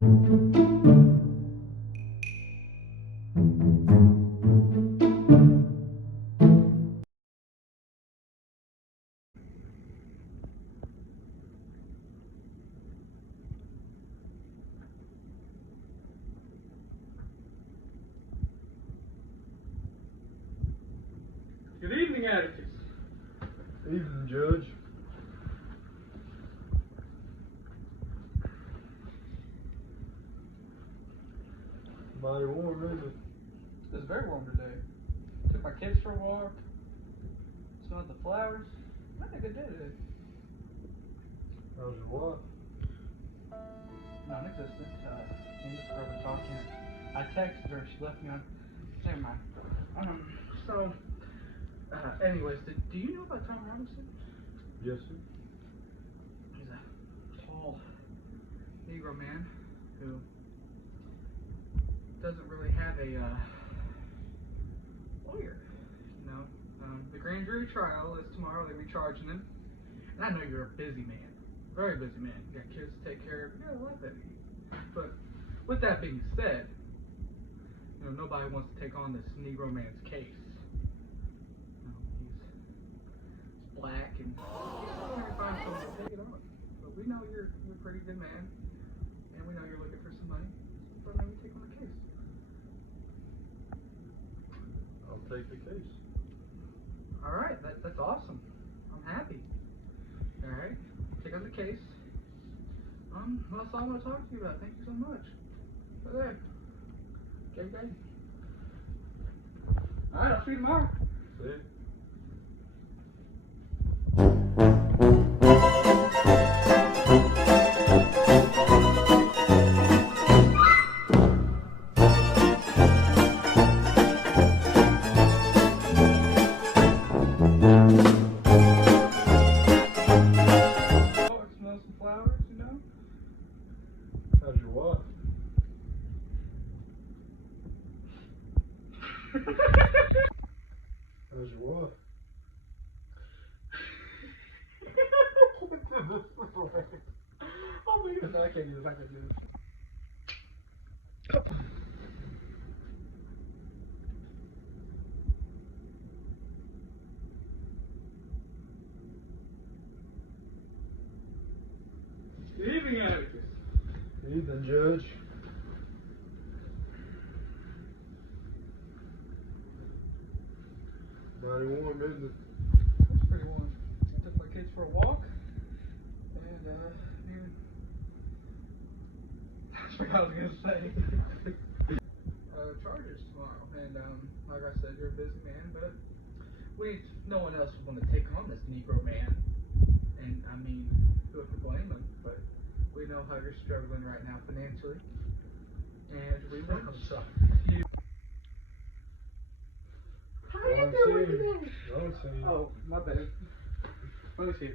Good evening, Atticus. Evening, Judge. Mighty warm, isn't it? It's very warm today. Took my kids for a walk. Smelled the flowers. I had a good day today. How's your wife? Non-existent. Me and this girl were talking. I texted her. She left me on. Never mind. Anyways, do you know about Tom Robinson? Yes, sir. He's a tall Negro man who doesn't really have a lawyer. You know, the grand jury trial is tomorrow. They'll be charging him. And I know you're a busy man, very busy man. You got kids to take care of. You got a lot that you need. But with that being said, you know, nobody wants to take on this Negro man's case. You know, he's black and he's trying to find someone to take it on. But we know you're a pretty good man, and we know you're looking for some money. So maybe take on the case. I'll take the case. All right, that's awesome. I'm happy. All right, take on the case. Well, that's all I'm gonna talk to you about. Thank you so much. Okay. Okay. All right, I'll see you tomorrow. See you. Smell some flowers, you know? How's your wife? How's your wife? Oh my goodness, I can't do this, I can't do this. Good evening, Atticus. Evening, Judge. Mighty warm, isn't it? It's pretty warm. I took my kids for a walk, and I forgot what I was gonna say. Chargers tomorrow, and like I said, you're a busy man, but no one else would want to take on this Negro man, and I mean, who could blame him? But we know how you're struggling right now financially, and we want you. How you doing today? I don't see you. Oh, my bad. Let me see.